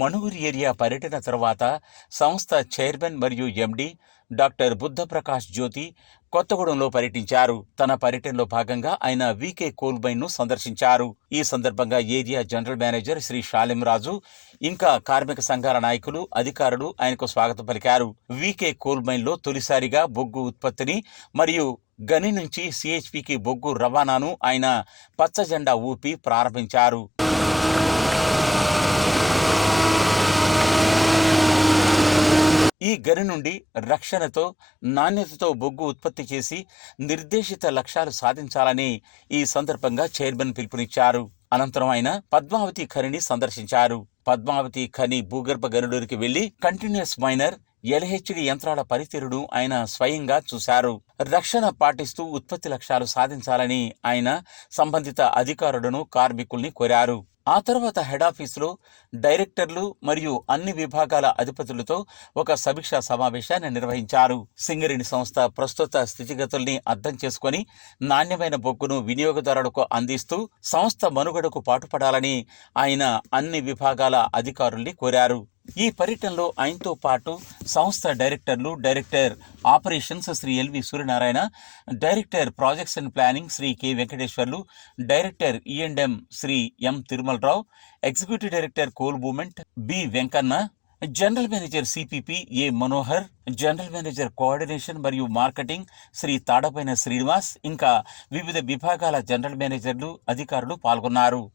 Manuguru area పర్యటన తర్వాత సంస్థ చైర్మన్ మరియు ఎండి డాక్టర్ బుద్ధప్రకాష్ జ్యోతి కొత్తగూడెంలో పర్యటించారు. తన పర్యటనలో భాగంగా ఆయన వికే కోల్ మైన్ ను సందర్శించారు. ఈ సందర్భంగా area general manager Shri Shalim Raju ఇంకా కార్మిక సంఘాల నాయకులు, అధికారులు ఆయనకు స్వాగతం పలికారు. వికే కోల్ మైన్ లో తొలిసారిగా బొగ్గు ఉత్పత్తిని మరియు గని నుంచి సిహెచ్పికి బొగ్గు రవాణాను ఆయన పచ్చ జెండా ఊపి ప్రారంభించారు. ఈ గని నుండి రక్షణతో, నాణ్యతతో బొగ్గు ఉత్పత్తి చేసి నిర్దేశిత లక్ష్యాలు సాధించాలని ఈ సందర్భంగా చైర్మన్ పిలుపునిచ్చారు. అనంతరం ఆయన పద్మావతి ఖనిని సందర్శించారు. పద్మావతి ఖని భూగర్భ గనులోకి వెళ్లి కంటిన్యూస్ మైనర్, ఎల్హెచ్డి యంత్రాల పనితీరును ఆయన స్వయంగా చూశారు. రక్షణ పాటిస్తూ ఉత్పత్తి లక్ష్యాలు సాధించాలని ఆయన సంబంధిత అధికారులను, కార్మికుల్ని కోరారు. ఆ తర్వాత హెడాఫీసులో డైరెక్టర్లు మరియు అన్ని విభాగాల అధిపతులతో ఒక సమీక్షా సమావేశాన్ని నిర్వహించారు. సింగరేణి సంస్థ ప్రస్తుత స్థితిగతుల్ని అర్థం చేసుకుని నాణ్యమైన బొగ్గును వినియోగదారులకు అందిస్తూ సంస్థ మనుగడకు పాటుపడాలని ఆయన అన్ని విభాగాల అధికారుల్ని కోరారు. ఈ పర్యటనలో ఆయనతో పాటు సంస్థ డైరెక్టర్లు, director operations Shri LV Suryanarayana, director projects and planning Shri K Venkateswarlu, director E and M Shri M Tirumalarao, executive director coal movement B Venkanna, general manager CPP A Manohar, general manager coordination మరియు మార్కెటింగ్ శ్రీ తాడపైన శ్రీనివాస్, ఇంకా వివిధ విభాగాల జనరల్ మేనేజర్లు, అధికారులు పాల్గొన్నారు.